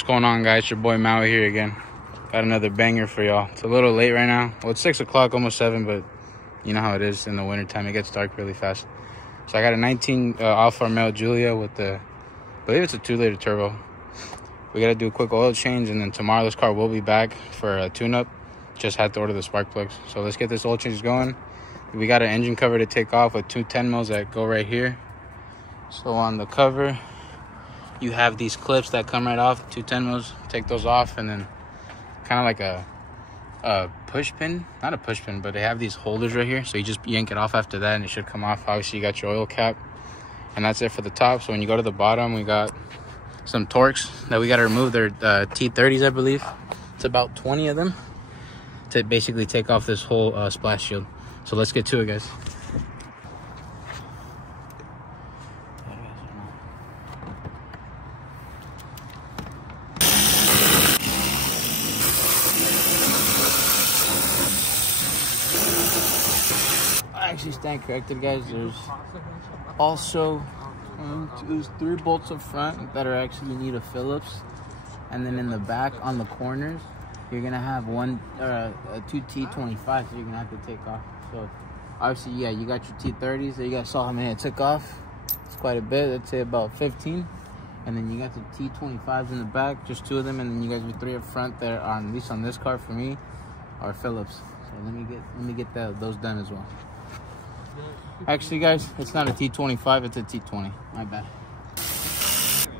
What's going on, guys? Your boy Maui here again. Got another banger for y'all. It's a little late right now. Well, it's 6 o'clock, almost 7, but you know how it is in the wintertime. It gets dark really fast. So I got a 19 Alfa Romeo Giulia with the, I believe it's a 2-liter turbo. We got to do a quick oil change, and then tomorrow this car will be back for a tune-up. Just had to order the spark plugs. So let's get this oil change going. We got an engine cover to take off with 2 10 mils that go right here. So on the cover, you have these clips that come right off, 2 10 mils. Take those off, and then kind of like a push pin. Not a push pin, but they have these holders right here. So you just yank it off after that, and it should come off. Obviously, you got your oil cap, and that's it for the top. So when you go to the bottom, we got some Torx that we got to remove. They're T30s, I believe. It's about 20 of them to basically take off this whole splash shield. So let's get to it, guys. I actually stand corrected, guys. There's also 3 bolts up front that are actually, you need a Phillips, and then in the back on the corners you're gonna have a 2 T25, so you're gonna have to take off. So obviously, yeah, you got your T30s. So you guys saw how many I took off. It's quite a bit. I'd say about 15. And then you got the T25s in the back, just 2 of them, and then you guys with 3 up front there, on at least on this car for me, are Phillips. So let me get those done as well. Actually, guys, it's not a T25, it's a T20. My bad.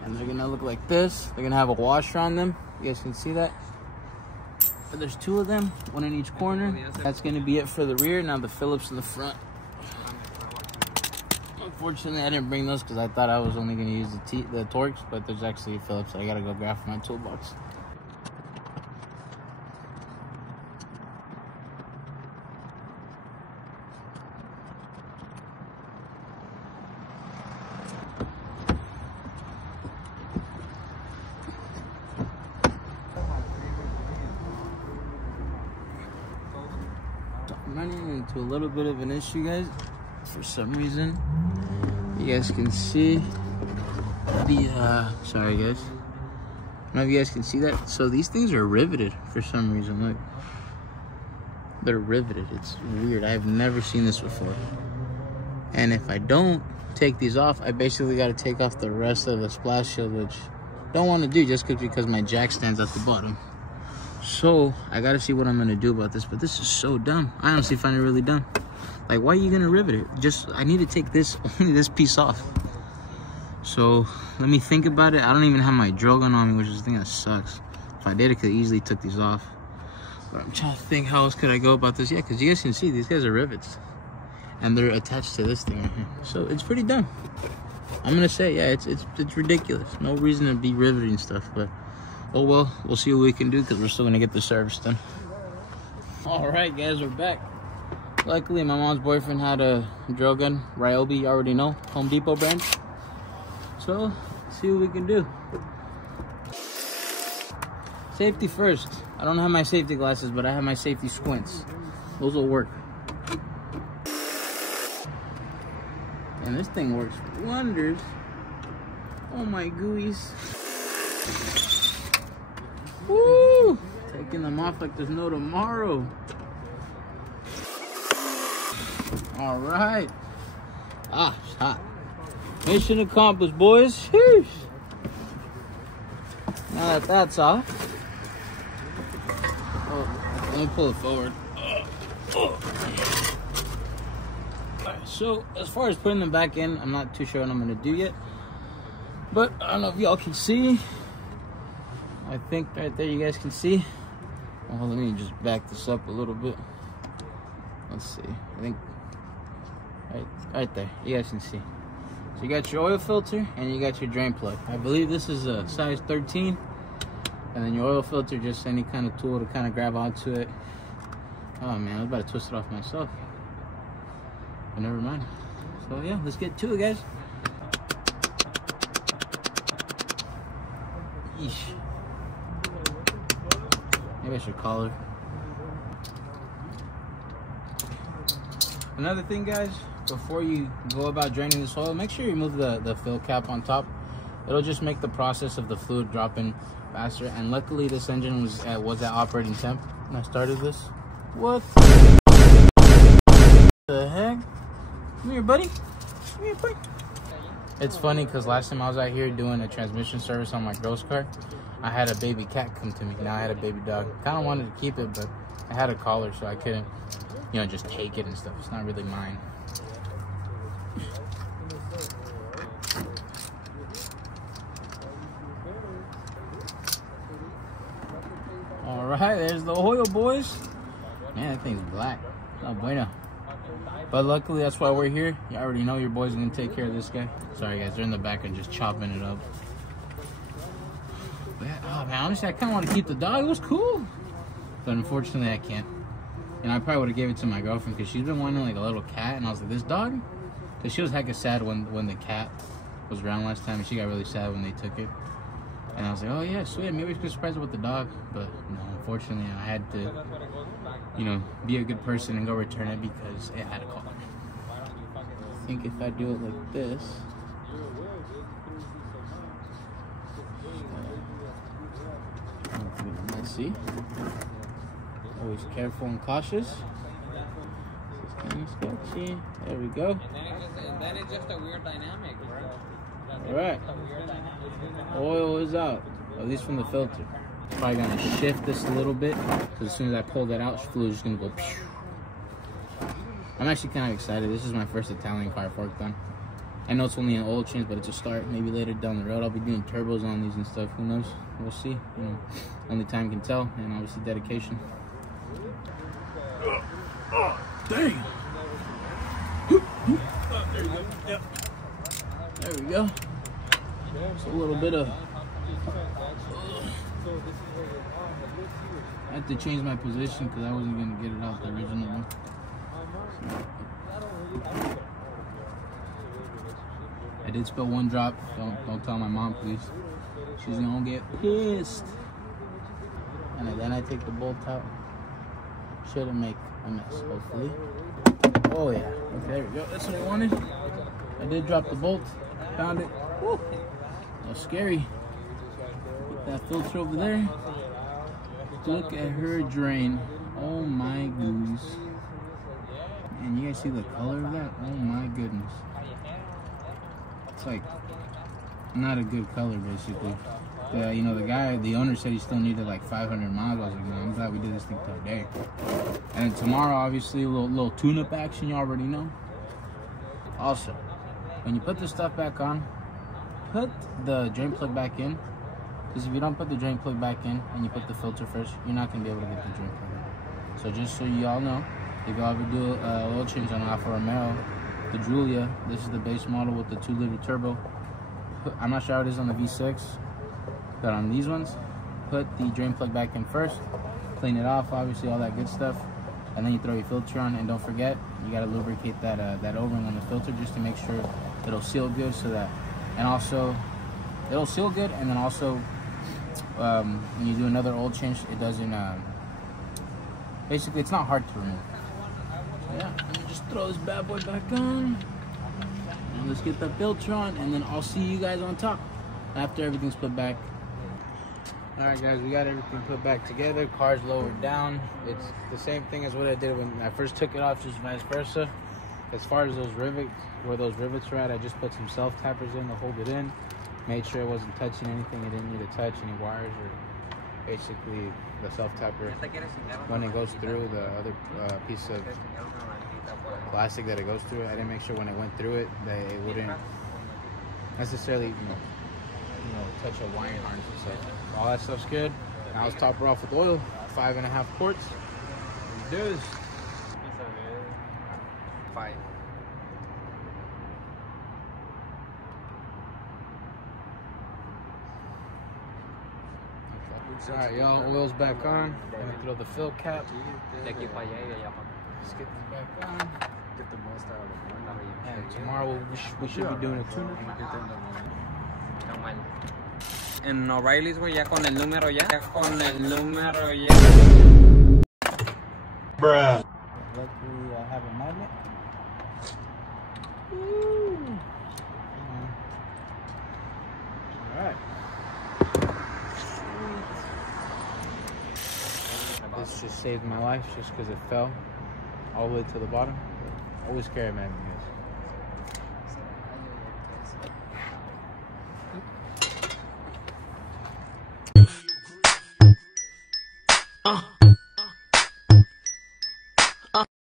And they're gonna look like this. They're gonna have a washer on them. You guys can see that. But there's 2 of them, 1 in each corner. That's gonna be it for the rear. Now the Phillips in the front. Unfortunately, I didn't bring those because I thought I was only gonna use the Torx, but there's actually a Phillips. So I gotta go grab from my toolbox. I'm running into a little bit of an issue, guys. For some reason, you guys can see the sorry guys, I don't know if you guys can see that. So these things are riveted for some reason. Look, they're riveted. It's weird. I've never seen this before. And if I don't take these off, I basically got to take off the rest of the splash shield, which I don't want to do just because my jack stands at the bottom. So I got to see what I'm going to do about this. But this is so dumb. I honestly find it really dumb. Like, why are you gonna rivet it? I need to take only this piece off. So let me think about it. I don't even have my drill gun on me, which is the thing that sucks. If I did, I could easily took these off. But I'm trying to think, how else could I go about this? Yeah, because you guys can see these guys are rivets, and they're attached to this thing right here. So it's pretty dumb. I'm gonna say, yeah, it's ridiculous. No reason to be riveting stuff, but oh well. We'll see what we can do because we're still gonna get the service done. All right, guys, we're back. Luckily, my mom's boyfriend had a drill gun, Ryobi, you already know, Home Depot brand. So, let's see what we can do. Safety first. I don't have my safety glasses, but I have my safety squints. Those will work. And this thing works wonders. Oh my gooeyes. Woo! Taking them off like there's no tomorrow. All right. Ah, it's hot. Mission accomplished, boys. Sheesh. Now that that's off. Oh, let me pull it forward. Alright, so as far as putting them back in, I'm not too sure what I'm gonna do yet. But I don't know if y'all can see. I think right there you guys can see. Oh, let me just back this up a little bit. Let's see. I think right there, you guys can see. So you got your oil filter and you got your drain plug. I believe this is a size 13, and then your oil filter, just any kind of tool to kind of grab onto it. Oh man, I was about to twist it off myself, but never mind. So yeah, let's get to it, guys. Yeesh. Maybe I should call her. Another thing, guys, before you go about draining this oil, make sure you remove the fill cap on top. It'll just make the process of the fluid dropping faster. And luckily, this engine was at operating temp when I started this. What the heck? Come here, buddy. Come here, buddy. It's funny because last time I was out here doing a transmission service on my girl's car, I had a baby cat come to me. Now I had a baby dog. Kind of wanted to keep it, but I had a collar, so I couldn't, you know, just take it and stuff. It's not really mine. All right, there's the oil, boys. Man, that thing's black. Oh, bueno. But luckily, that's why we're here. You already know your boy's gonna take care of this guy. Sorry, guys, they're in the back and just chopping it up. But yeah, oh man, honestly, I kind of want to keep the dog. It was cool, but unfortunately, I can't. And I probably would have gave it to my girlfriend because she's been wanting like a little cat, and I was like, this dog, because she was hecka sad when the cat was around last time, and she got really sad when they took it. And I was like, oh yeah, sweet, maybe we could surprise her with the dog. But no, unfortunately, I had to, you know, be a good person and go return it because it had a collar. I think if I do it like this, let's see. Always careful and cautious. This is kind of sketchy. There we go. And then it's just a weird dynamic, bro. All right. Oil is out, at least from the filter. Probably gonna shift this a little bit because as soon as I pull that out, fluid is just gonna go. Pew. I'm actually kind of excited. This is my first Italian car I've worked on. I know it's only an oil change, but it's a start. Maybe later down the road I'll be doing turbos on these and stuff. Who knows? We'll see. You know, only time can tell, and obviously dedication. Oh, dang! Oh, there you go. Yep. There we go. Just a little bit of. I had to change my position because I wasn't gonna get it out the original one. I did spill one drop. Don't tell my mom, please. She's gonna get pissed. And then I take the bolt out. Shouldn't make a mess, hopefully. Oh yeah. Okay, there we go. That's what I wanted. I did drop the bolt. Found it. Woo. That was scary. Put that filter over there. Look at her drain. Oh my goose. And you guys see the color of that? Oh my goodness. It's like not a good color, basically. You know, the owner said he still needed like 500 miles. I was like, man, I'm glad we did this thing today. And tomorrow, obviously, a little tune-up action, you already know. Also, when you put this stuff back on, put the drain plug back in. Because if you don't put the drain plug back in and you put the filter first, you're not going to be able to get the drain plug in. So just so you all know, if you ever do an oil change on Alfa Romeo, the Giulia, this is the base model with the 2-liter turbo. I'm not sure how it is on the V6, but on these ones, put the drain plug back in first, clean it off, obviously, all that good stuff, and then you throw your filter on. And don't forget, you got to lubricate that O-ring on the filter just to make sure it'll seal good, so that, and also it'll seal good, and then also when you do another oil change, it doesn't basically, it's not hard to remove. So yeah, let me just throw this bad boy back on, and let's get the filter on, and then I'll see you guys on top after everything's put back. All right, guys, we got everything put back together. Car's lowered down. It's the same thing as what I did when I first took it off, just vice versa. As far as those rivets, where those rivets are at, I just put some self-tappers in to hold it in. Made sure it wasn't touching anything. It didn't need to touch any wires or basically the self-tapper. When it goes through the other piece of plastic that it goes through, I didn't make sure when it went through it that it wouldn't necessarily, you know, touch a wiring harness and stuff. All that stuff's good. Now let's top her off with oil. 5.5 quarts. Let's do this. 5. Alright, y'all, oil's back on. I'm gonna throw the fill cap. Let's get this back on. Get the most out of it. And tomorrow we should be doing a tune-up. En O'Reilly's, güey, ya con el número ya. Bruh. Luckily, I have a magnet. Woo. Alright. almost just saved my life just because it fell all the way to the bottom. Always carry a magazine.